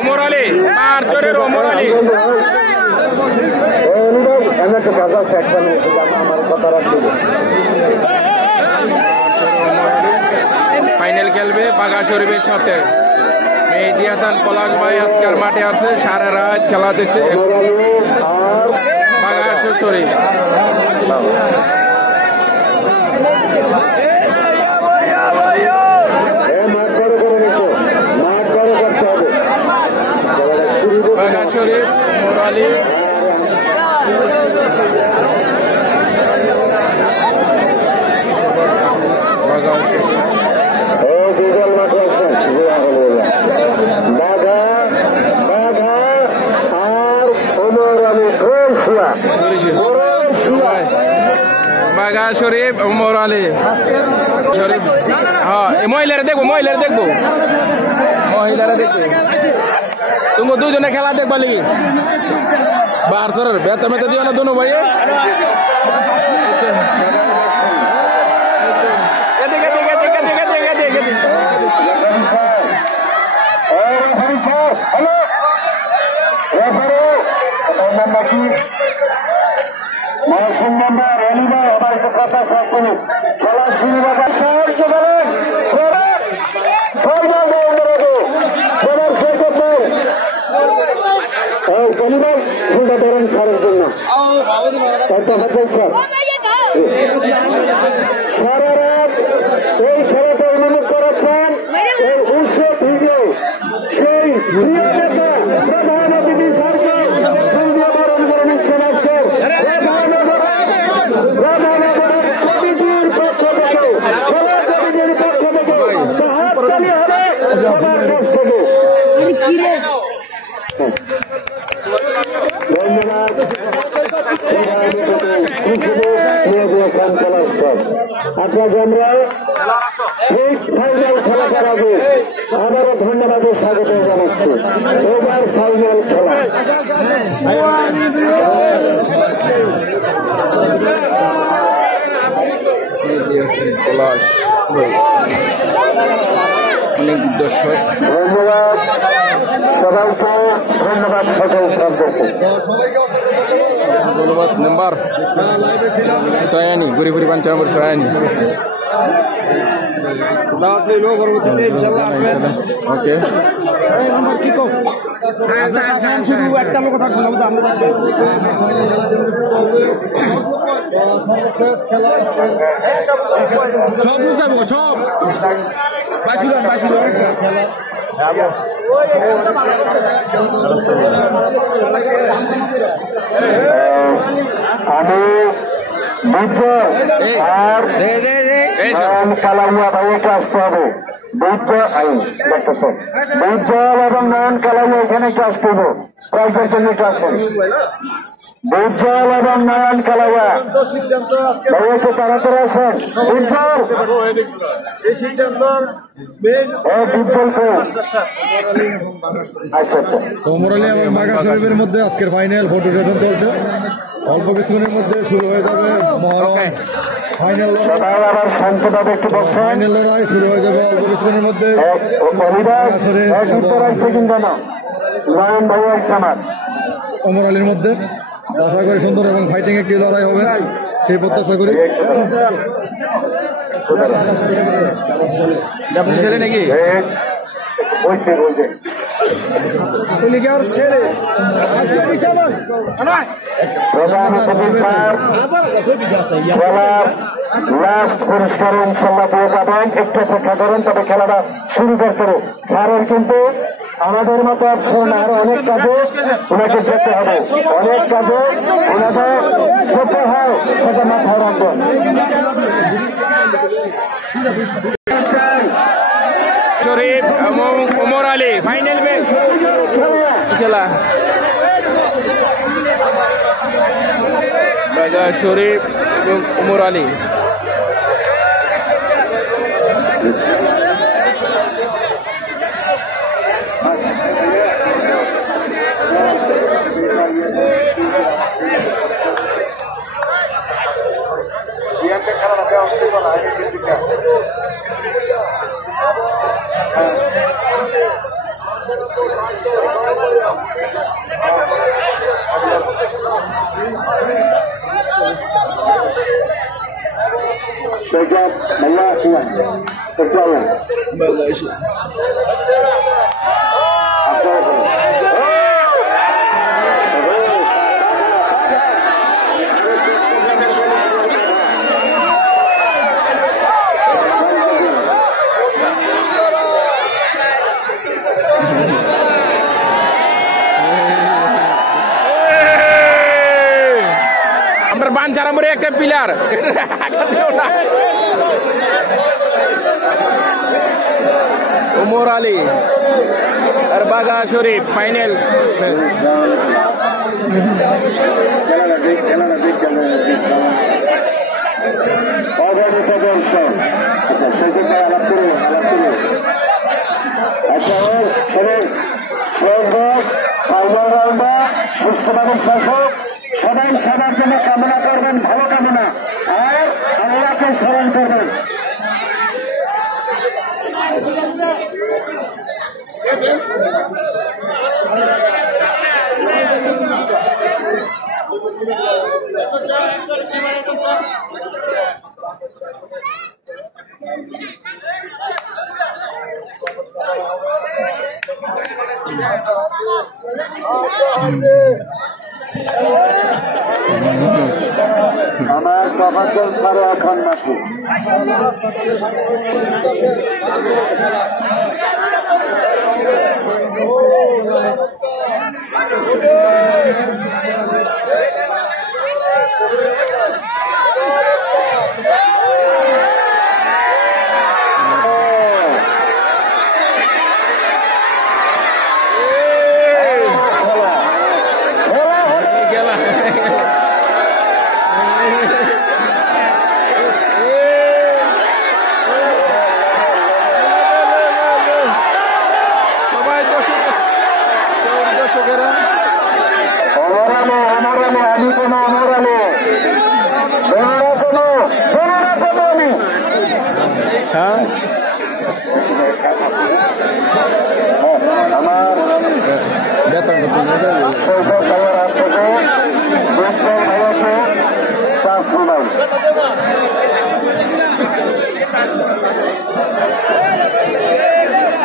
Omar Ali মারচরের Omar Ali final খেলবে বাঘা শরীফের সাথে। মেহেদী হাসান পলাশ ভাই আজকের মাঠে আছে, সারা রাত খেলা দেখছে বাঘা শরীফ। বাঘা শরীফ ওমর আলী বাঘা শরীফ ওমর আলী শরীফ। হ্যাঁ মহিলারা দেখবো দেখবো তুমি দুজনে খেলা দেখবা লিখি বার সর বেতা মেতা দিও না দুনো ভাই। কথা খেলা শুরু সাহায্য করেন ফুলটা ধরেন খাওয়ার জন্য সারা রাত এই খেলাটা অনুভব করেছেন এই উৎসব ভিজে সেই প্রিয় নেতা প্রধান অতিথি স্যারকে ফুল দিয়ে বরণ করে নিচ্ছেন আজকে রাধানগরের কমিটির পক্ষ থেকে খেলা কমিটির পক্ষ থেকে হাততালি হবে সবার কাছ থেকে। ধন্যবাদ। আপনাকে আমরা এই ফাইনাল খেলা করাবো আবারও ধন্যবাদের স্বাগত জানাচ্ছি। এবার ফাইনাল খেলা অনেক দর্শক। ধন্যবাদ সবাইকে, ধন্যবাদ সকল সদস্যকে। ধন্যবাদ। নাম্বার সয়ানি ঘুরি ঘুরি পাঞ্চ নম্বর সয়ানি। ওকে শুধু একটা লোক কথা সব বুঝাবো সব আমি আর কালাইয়া ভাইকে আসতে হবে। বুজ্জল এবং নয়ন কালাইয়া এখানে একটু আসতে হবে, প্রাইজের জন্য একটু আসেন। বুজ্জল এবং নয়ন কালাইয়া ভাইকে তাড়াতাড়ি আসেন। বুজ্জল ওমর আলী এবং বাঘা শরীফের মধ্যে আজকের ফাইনাল ফটো সেশন চলছে। অল্প কিছুক্ষণের মধ্যে শুরু হয়ে যাবে মহরম ফাইনাল লড়াই শুরু হয়ে যাবে অল্প কিছুক্ষণের মধ্যে। ওমর আলীর মধ্যে আশা করি সুন্দর এবং ফাইটিং একটি লড়াই হবে, সেই প্রত্যাশা করি। ছেলে নাকি লাস্ট পুরস্কার ইনশাল্লাহ পেয়ে যাবেন। একটু অপেক্ষা করেন, তবে খেলাটা শুরু করতে হবে। স্যারের কিন্তু আমাদের মতো অপশন আর অনেক কাজে ওনাকে যেতে হবে, অনেক কাজে ওনাকে যেতে হয়, সেটা মাথায় রাখবেন। শরীফ এবং ওমর আলী ফাইনাল ম্যাচ খেলা। বাঘা শরীফ এবং ওমর আলী। একটু আগে আমরা বাঞ্ছারামরে একটা পিলার উমর আলী আর বাগা শরীফ ফাইনাল সুস্থভাবে শাসক সবাই সবার জন্য কামনা করবেন, ভালো কামনা, আর আল্লাহকে স্মরণ করবেন। আমার তফাজ্জল ফারুক খান মাসি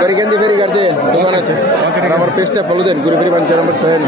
करिगंदी फेरी करते दुकान আছে আর আমার পেজটা ফলো দেন ঘুরে ফিরে বাঞ্চার নম্বর সোহেল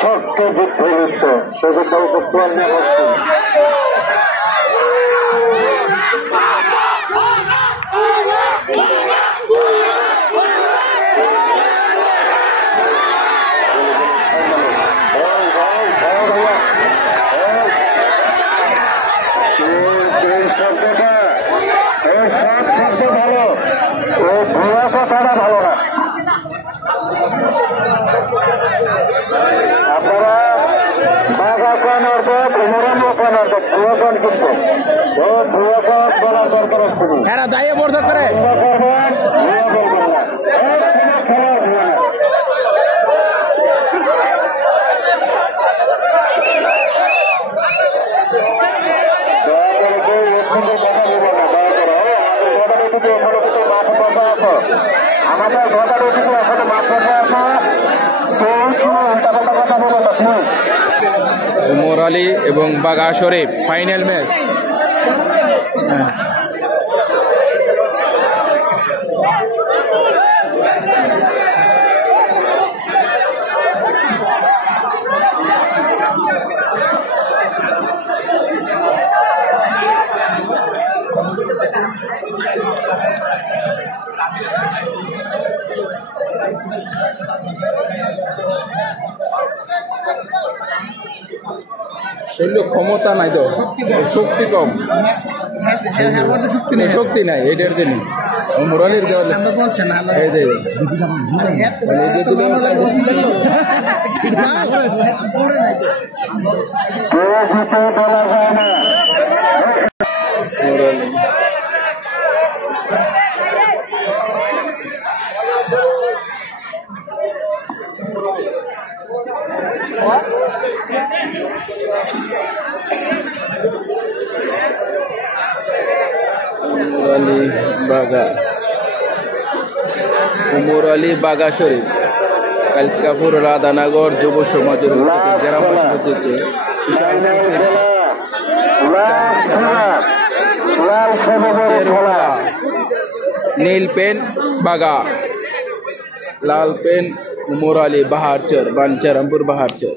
শক্ত যুদ্ধ সেটা কোতোয়ালি এবং বাগা শরীফ ফাইনাল ম্যাচ। শরীর ক্ষমতা নাই তো, শক্তি কম, শক্তি নাই এটার জন্য মুরালির উমর আলী বাগা শরীফ কালকাপুর রাধানগর যুব সমাজের উদ্যোগে গ্রামবাসীর উদ্যোগে নীল পেন বাগা, লাল পেন উমর আলী বাহারচর বাঞ্চারামপুর বাহারচর।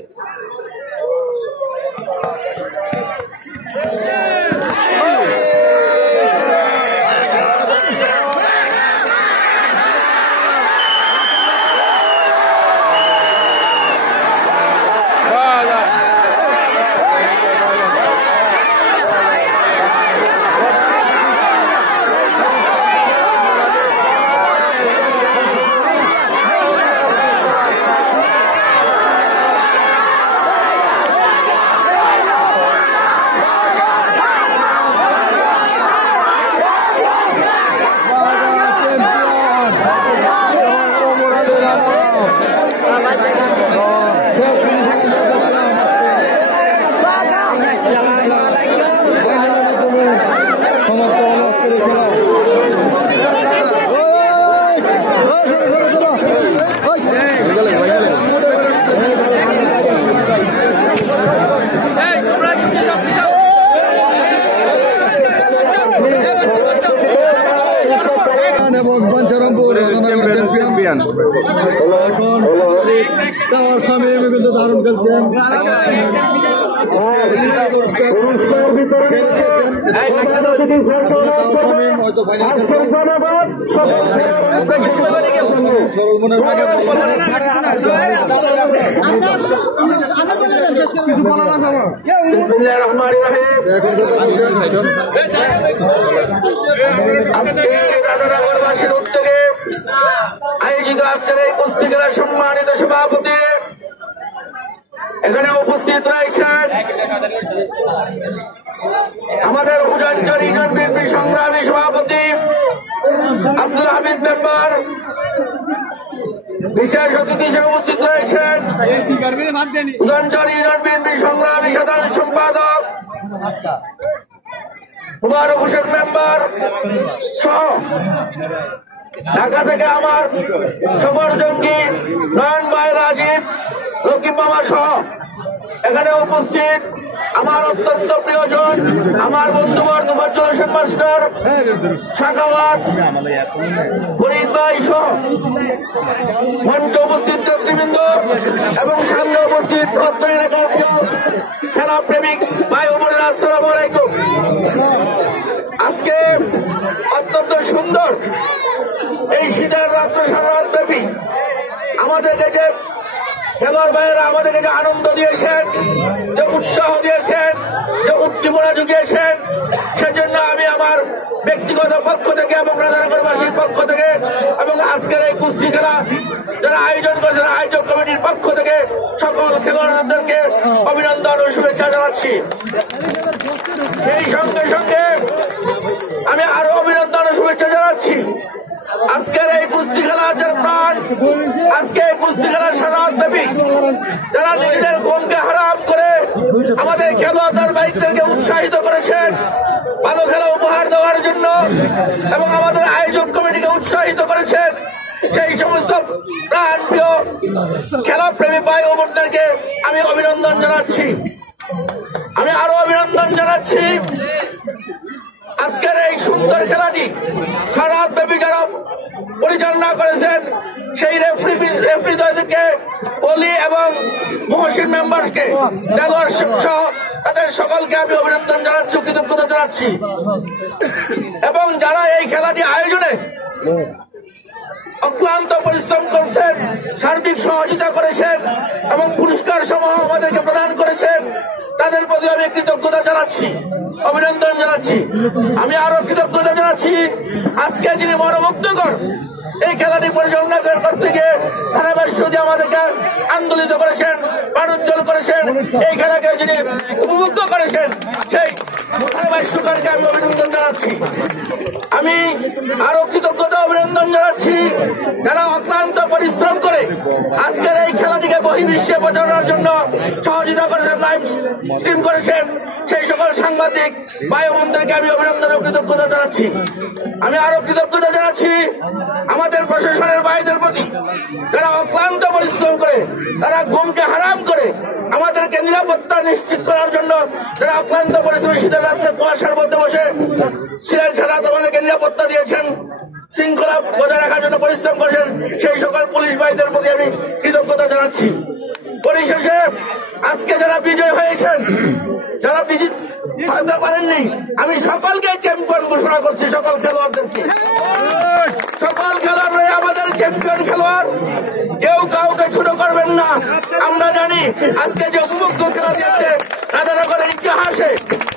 দারুণ খেলছেন হয়তো ফাইনাল কিছু বলার আছে আমার রাধানগরবাসীর উদ্যোগে আয়োজিত আজকের এই কুস্তি খেলার সম্মানিত সভাপতি এখানে উপস্থিত রয়েছেন আমাদের উজানচর ইউনিয়ন বিএনপি সংগ্রামী সভাপতি আব্দুল হামিদ মেম্বার, বিশেষ অতিথি হিসেবে উপস্থিত রয়েছেন উজানচর ইউনিয়ন বিএনপি সংগ্রামী সাধারণ সম্পাদক মুবারক হোসেন মেম্বার সহ ঢাকা থেকে আমার সফরজঙ্গি নয়ন ভাই, রাজীব, রকিব মামা সহ এখানে উপস্থিত আমার অত্যন্ত প্রিয়জন আমার বন্ধুবর মুফাজ্জল হোসেন মাস্টার, শাখাওয়াত, ফরিদ ভাই সহ মঞ্চে উপস্থিত নেতৃবৃন্দ এবং সামনে উপস্থিত অত্র এলাকার খেলা প্রেমিক ভাই ও বোনেরা, আসসালামু আলাইকুম। আজকে অত্যন্ত সুন্দর এই শীতের রাত্র সারা রাত ব্যাপী আমাদেরকে যে খেলোয়াড় ভাইয়েরা আমাদেরকে যে আনন্দ দিয়েছেন, যে উৎসাহ দিয়েছেন, যে উদ্দীপনা জুগিয়েছেন, সেজন্য আমি আমার ব্যক্তিগত পক্ষ থেকে এবং রাধানগরবাসীর পক্ষ থেকে এবং আজকের এই কুস্তি খেলা যারা আয়োজন করেছেন আয়োজক কমিটির পক্ষ থেকে সকল খেলোয়াড়দেরকে অভিনন্দন ও শুভেচ্ছা জানাচ্ছি। এই সঙ্গে সঙ্গে আমি আরো অভিনন্দন ও শুভেচ্ছা জানাচ্ছি আজকের এই কুস্তি খেলার যে প্রাণ, আজকে এই কুস্তি খেলার সারা ব্যাপী যারা নিজেদের ঘুমকে হারাম করে আমাদের খেলোয়াড়দের বাইকদেরকে উৎসাহিত করেছেন ভালো খেলা উপহার দেওয়ার জন্য এবং আমাদের আয়োজক কমিটিকে উৎসাহিত করেছেন, সেই সমস্ত প্রাণ প্রিয় খেলা প্রেমী ভাই ও বোনদেরকে আমি অভিনন্দন জানাচ্ছি। জানাচ্ছি আজকের এই সুন্দর খেলাটি সারা রাত ব্যাপী যারা পরিচালনা করেছেন সেই রেফারি দলকে অলি এবং মহসিন মেম্বারকে দেলোয়ার সহ তাদের সকলকে আমি অভিনন্দন জানাচ্ছি, কৃতজ্ঞতা জানাচ্ছি। এবং যারা এই খেলাটি আয়োজনে অক্লান্ত পরিশ্রম করছেন, সার্বিক সহযোগিতা করেছেন এবং পুরস্কার সমূহ আমাদেরকে প্রদান করেছেন, তাদের প্রতি আমি কৃতজ্ঞতা জানাচ্ছি, অভিনন্দন জানাচ্ছি। আমি আরো কৃতজ্ঞতা জানাচ্ছি আজকে যিনি মনোমুগ্ধকর এই খেলাটি পরিচালনা করতে গিয়ে ধারাভাষ্য আমাদেরকে আন্দোলিত করেছেন, প্রাণোজ্জ্বল করেছেন, এই খেলাকে যিনি উপভোগ করেছেন সেই ধারাভাষ্যকারকে আমি অভিনন্দন জানাচ্ছি। আমি আরো কৃতজ্ঞতা অভিনন্দন জানাচ্ছি যারা অক্লান্ত পরিশ্রম করে আজকের এই খেলাটিকে বহির্বিশ্বে পৌঁছানোর জন্য সহযোগিতা করেছেন, লাইভ স্ট্রিম করেছেন, সেই সকল সাংবাদিক ভাই বোনদেরকে আমি অভিনন্দন ও কৃতজ্ঞতা জানাচ্ছি। আমি আরো কৃতজ্ঞতা জানাচ্ছি আমাদের প্রশাসনের ভাইদের প্রতি যারা অক্লান্ত পরিশ্রম করে, তারা ঘুমকে হারাম করে আমাদেরকে নিরাপত্তা নিশ্চিত করার জন্য যারা অক্লান্ত পরিশ্রম শীতের রাত্রে কুয়াশার মধ্যে বসে ছিলেন, সারা আমাদেরকে নিরাপত্তা দিয়েছেন, শৃঙ্খলা বজায় রাখার জন্য পরিশ্রম করেছেন, সেই সকল পুলিশ ভাইদের প্রতি আমি কৃতজ্ঞতা জানাচ্ছি। পরিশেষে আজকে যারা বিজয় হয়েছেন, যারা বিজয় হতে পারেননি, আমি সকলকে চ্যাম্পিয়ন ঘোষণা করছি, সকল খেলোয়াড়দেরকে। সকল খেলোয়াড় আমাদের চ্যাম্পিয়ন খেলোয়াড়, কেউ কাউকে ছোট করবেন না। আমরা জানি আজকে যে উপভোগ্য খেলা দিয়েছে রাধানগরের ইতিহাসে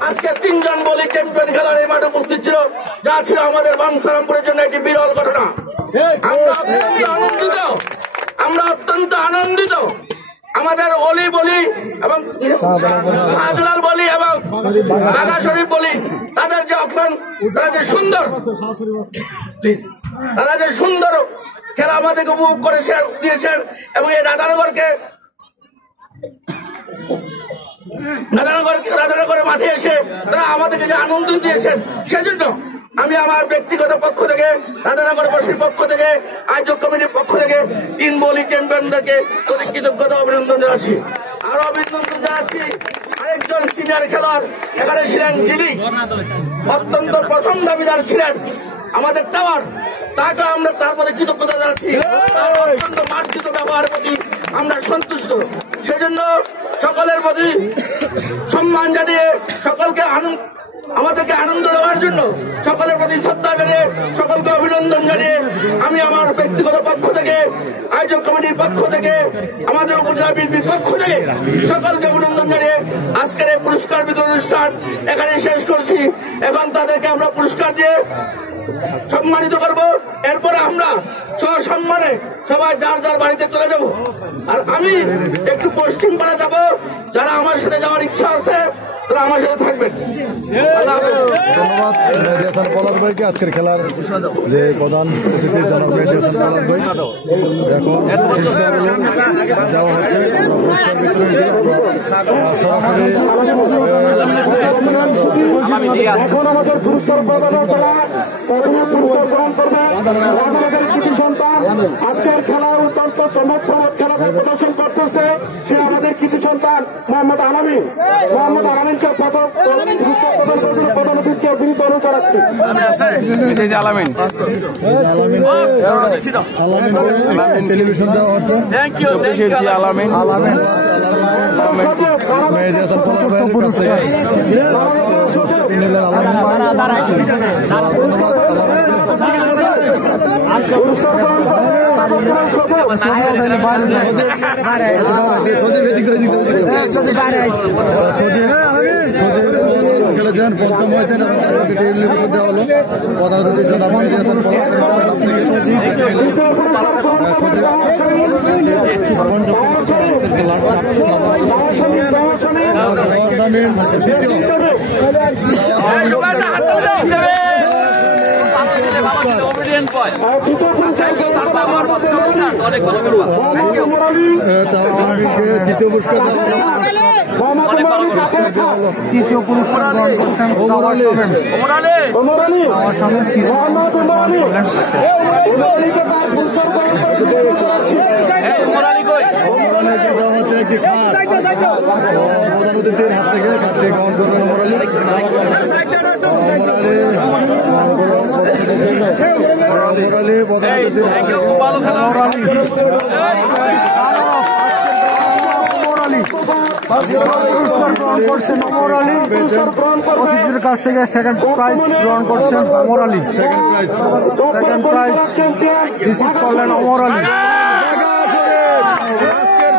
আজকে 3 জন বলি চ্যাম্পিয়ন খেলোয়াড় এই মাঠে উপস্থিত ছিল, যা ছিল আমাদের বাংসারামপুরের জন্য একটি বিরল ঘটনা। আমরা অত্যন্ত আনন্দিত আমাদের অলি বলি এবং শাহজালাল বলি এবং বাঘা শরীফ বলি তাদের যে তারা যে সুন্দর খেলা আমাদেরকে উপভোগ করেছে দিয়েছেন এবং এই রাধানগরে মাঠে এসে তারা আমাদেরকে যে আনন্দ দিয়েছেন, সেজন্য আমি আমার ব্যক্তিগত পক্ষ থেকে, রাধানগরবাসীর পক্ষ থেকে, আয়োজক কমিটির পক্ষ থেকে 3 বলি চ্যাম্পিয়নদেরকে কৃতজ্ঞতা অভিনন্দন জানাচ্ছি। আরো অভিনন্দন জানাচ্ছি আরেকজন সিনিয়র খেলোয়াড় এখানে ছিলেন, যিনি অত্যন্ত প্রথম দাবিদার ছিলেন আমাদের টাওয়ার, তাকে আমরা তারপরে কৃতজ্ঞতা জানাচ্ছি। তার অত্যন্ত মার্জিত ব্যবহারের প্রতি আমরা সন্তুষ্ট, সেজন্য সকলের প্রতি সম্মান জানিয়ে সকলকে আমাদেরকে আনন্দ দেওয়ার জন্য সকলের প্রতি শ্রদ্ধা জানিয়ে সকলকে অভিনন্দন জানিয়ে আমি আমার ব্যক্তিগত পক্ষ থেকে, আয়োজক কমিটির পক্ষ থেকে, আমাদের উপজেলা বিএনপির পক্ষ থেকে সকলকে অভিনন্দন জানিয়ে আজকের এই পুরস্কার বিতরণ অনুষ্ঠান এখানে শেষ করছি। এখন তাদেরকে আমরা পুরস্কার দিয়ে সম্মানিত করব, এরপরে আমরা সসম্মানে সবাই যার যার বাড়িতে চলে যাব। আর আমি একটু পশ্চিম পাড়া যাব, যারা আমার সাথে যাওয়ার ইচ্ছা আছে তারা আমার সাথে থাকবেন। ধন্যবাদ মেহেদী হাসান পলক ভাইকে। আজকের খেলার যে প্রধান অতিথি জনাব মেহেদী হাসান পলক ভাই, এখন যাওয়া হচ্ছে সরাসরি এখন আমাদের পুরস্কার প্রদানের করা প্রথমে পুরস্কার গ্রহণ করবে আমাদের কৃতি সন্তান। আজকের খেলার অত্যন্ত চমকপ্রদ খেলাকে প্রদর্শন করতেছে সে আমাদের কৃতি সন্তান মোহাম্মদ আলামিন। মোহাম্মদ আলামিনকে প্রধান অতিথিকে বিনীত অনুরোধ করাচ্ছি। টেলিভিশন দেওয়া হচ্ছে আলামিন মেহেদী হাসান পলক ভাইয়ের কাছে খেলেছেন, পঞ্চম হয়েছেন এবং দেওয়া হলো প্রধান অতিথি জনাব মেহেদী হাসান দ্বিতীয় পুরস্কার তৃতীয় পুরস্কার মোরালি কই অমরালীকে দেওয়া হচ্ছে একটি খাট প্রধান অতিথির হাত থেকে খাটটি গ্রহণ করবেন অমরালী। অমরালী প্রধান অতিথির পুরস্কার গ্রহণ করছেন অমর আলী। অতিথির কাছ থেকে সেকেন্ড প্রাইজ গ্রহণ করছেন অমর আলী। সেকেন্ড প্রাইজ রিসিভ করলেন অমর আলী।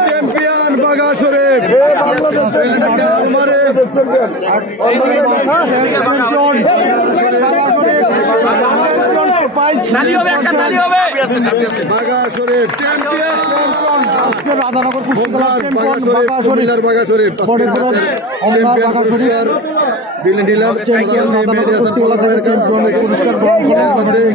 চ্যাম্পিয়ন বাঘা শরীফ বাঘা শরীফ চ্যাম্পিয়ন রাধানগর পুস্তকালয় চ্যাম্পিয়ন বাঘা শরীফ বাঘা শরীফ চ্যাম্পিয়ন পুরস্কার দিলেন রাধানগর পুস্তকালয় চ্যাম্পিয়ন পুরস্কার গ্রহণ করবে।